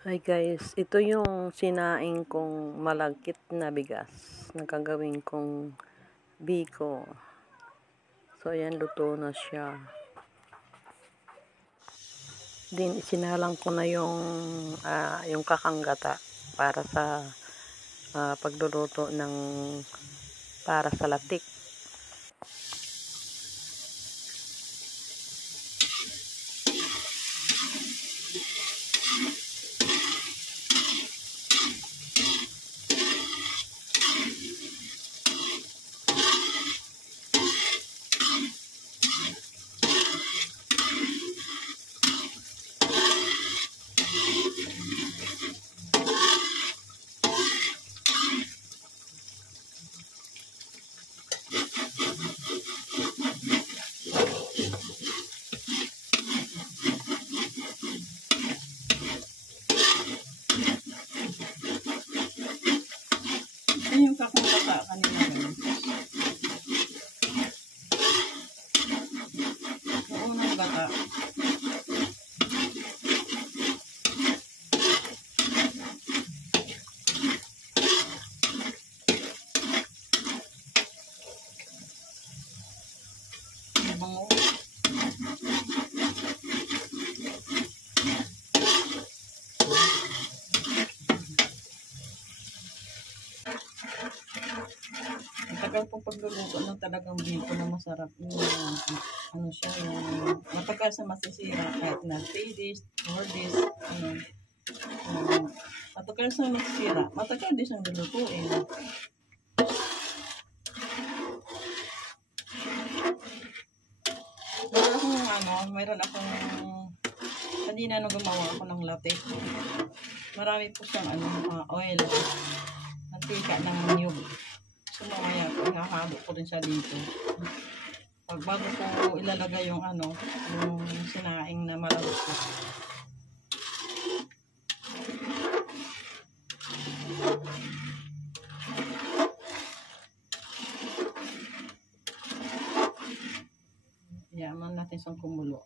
Hi guys, ito yung sinaing kong malagkit na bigas na gagawin kong biko. So ayan, luto na siya. Din isinalang ko na yung kakanggata para sa pagluluto ng para sa latik. Ano yung kakanggata kanina rin? Oo, ng gata. Bango. Ang tagal pong pagluluto ng talagang biko na masarap. Ano siya, yung matagal sa masisira kahit na 3 days, 4 days, matagal sa masisira. Matagal din siyang lulutuin. Mayroon akong kanina nung gumawa ako ng latte. Marami po siyang oil, mantika ng niyog. So mamaya po, ihahalo ko rin siya dito. Pag bago ko ilalagay yung yung sinaing na malabot. Yaman natin sa kumulo.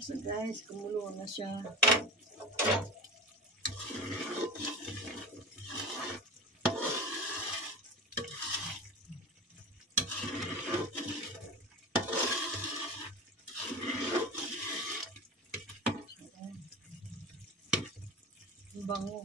So guys, kumulo na siya. Bango.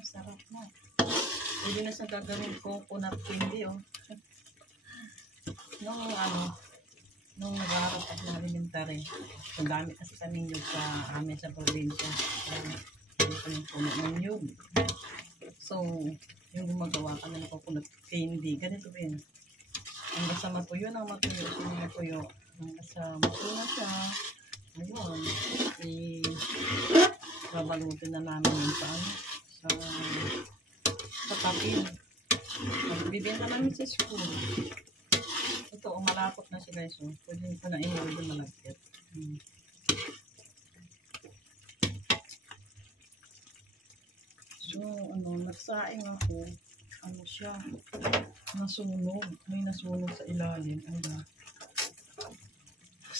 Sarap na. Pwede na sa gagawin ko coconut candy, oh. Nung nag-aaral ako ng elementary, ang dami kasi kaming nyug sa amin sa probinsya. Hindi ko yung puno ng nyug. So, yung gumagawa ka ng coconut candy, ganito rin. Hanggang sa matuyo ng matuyo, siya hanggang sa matuyo na siya. Ayun, babalutin na namin yung sa kapil. Bibenta namin sa school. Ito, malapot na siya guys. Pwede ko na ihulog yung malagkit. So, nagsaing ako. Siya, nasunog. May nasunog sa ilalim.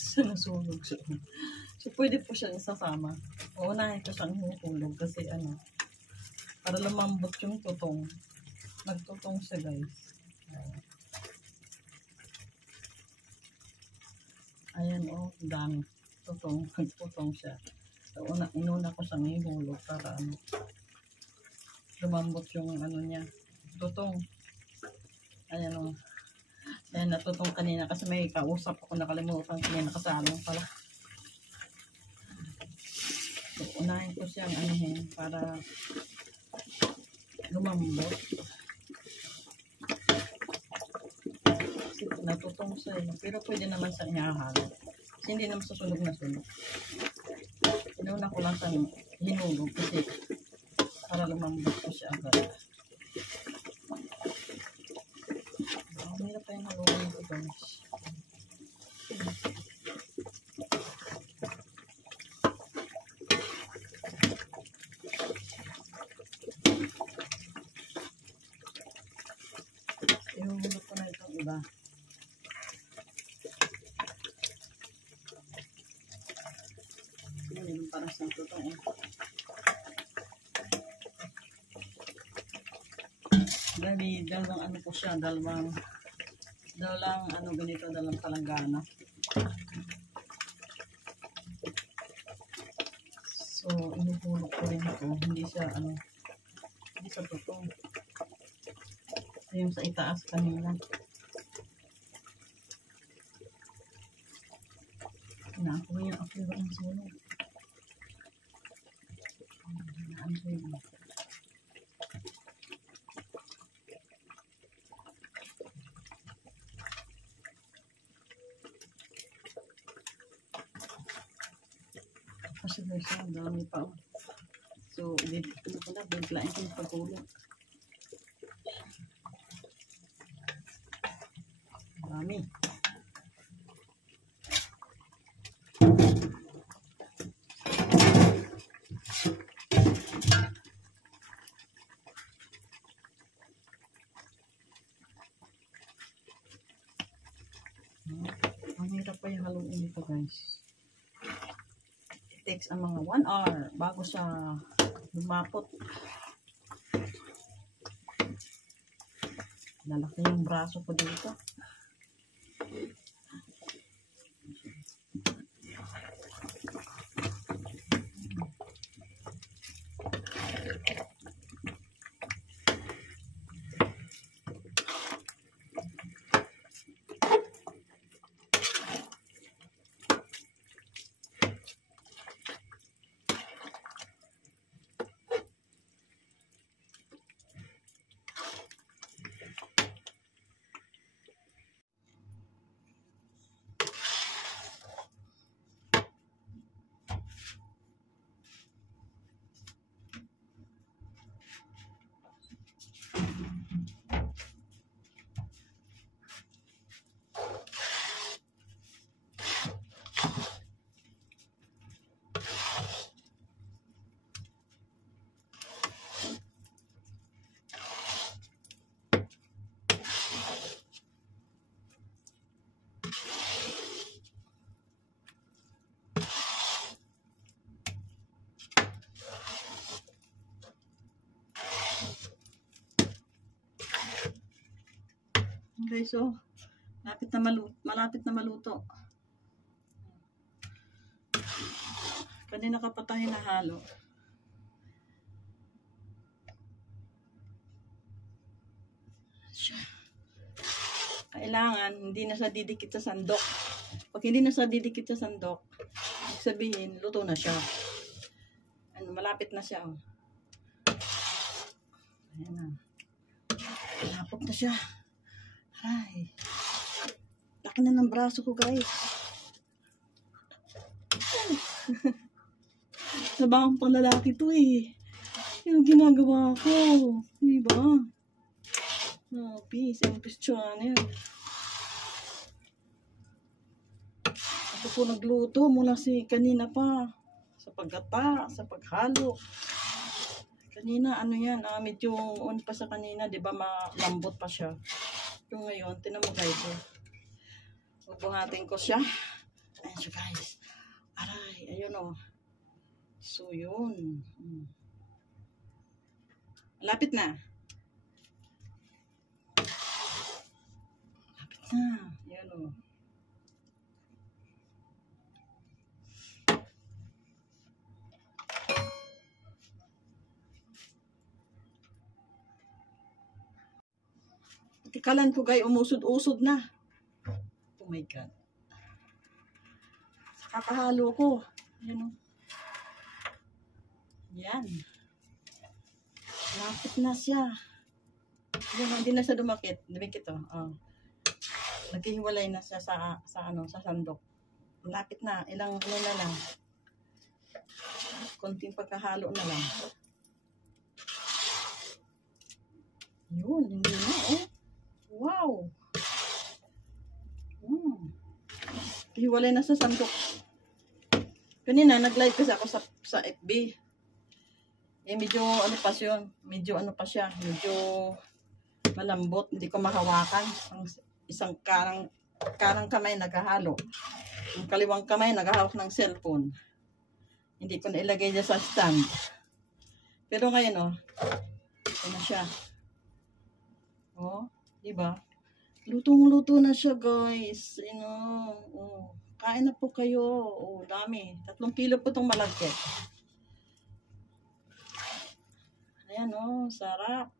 Kasi nasunog siya. So, pwede po siya isasama. Uunahin ko siyang hinuhulog kasi ano, para lumambot yung tutong. Nagtutong siya, guys. Ayan, oh, dami. Tutong, nagtutong siya. So, inuna ko siyang ihulog para ano, lumambot yung ano niya. Tutong. Ayan, oh. Ayan, natutong kanina kasi may kausap ako, nakalimutan kanina kasama pala. So, unahin ko siyang anuhin para lumambot. Kasi natutong siya, pero pwede naman siyang ihahalo. Kasi hindi naman susunog na sunog. Inuna ko lang siyang hinulog kasi para lumambot ko siya agad. Ang hirap pa yung halugin ito, guys. Ihulog ko na itong iba. Yan, parang sa tutong eh. Dahil dalawang ano po siya, dalawang ano ganito, dalawang palanggana. So, inuhulog ko rin ito. Hindi siya ano, hindi sa tutong. Ito yung sa itaas kanina. Ako yung ako ang sunog. Naan ko yun. Kasi guys, ang dami pa. So, dito ko na, biglain ko yung pagulog. Dami. Ang hirap pa yung haluin dito, guys. Takes ang mga 1 hour bago siya lumapot. Lalaki yung braso ko dito. Okay, so malapit na maluto. Kanina ka pa tayo nahalo. Kailangan hindi na siya didikit sa sandok. Pag hindi na siya didikit sa sandok, sabihin luto na siya. Ano, malapit na siya. Oh. Ayan na. Malapot na siya. Ay, laki na ng braso ko, guys. Sabang pang lalaki to eh. Yung ginagawa ko. Diba? Oh, peace. Ang pistyon yan. Ako po nagluto mula kanina pa. Sa paggata, sa paghalo. Kanina, ano yan, medyo on pa sa kanina, diba, malambot pa siya. So ngayon, tinan mo guys, bubuhatin ko siya. Ayan Ayun o. So, yun. Lapit na. Lapit na. Ayun o. Tikalan ko guys, umusod-usod na. Oh my God. Kakahalo ko. Ayan o. Yan. Lapit na siya. Yan, hindi na siya dumakit. Dumikit o. Oh. Naghihiwalay na siya sa sandok. Lapit na. Ilang na lang. Konting pagkahalo na lang. Yun, hindi na oh. Wow. Hiwalay na sa sandok. Kanina, nag-live kasi ako sa FB. Eh, medyo ano pa siya. Medyo ano pa siya. Medyo malambot. Hindi ko mahawakan. Isang karang kamay naghahalo. Ang kaliwang kamay naghahawak ng cellphone. Hindi ko na ilagay niya sa stand. Pero ngayon, oh. Ito na siya. Oh, diba? Lutong-luto na siya, guys. Oh. Kain na po kayo. Oh, dami. 3 kilo po itong malagkit. Ayan, oh. Sarap.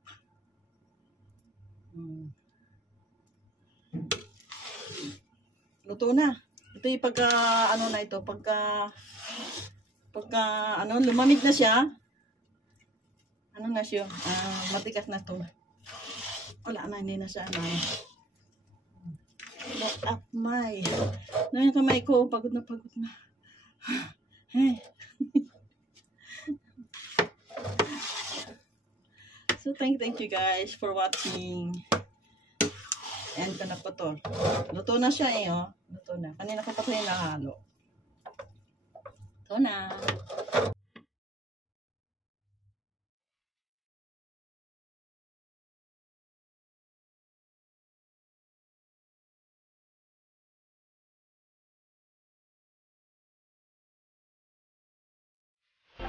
Luto na. Ito yung pagka lumamig na siya. Ano na siya? Matigas na to. Wala na, hindi na siya Look up my. Yung kamay ko, pagod na. Hey. So, thank you guys for watching. End ko na po to. Luto na siya oh. Luto na. Kanina ko pa ito yung nahalo. Luto na.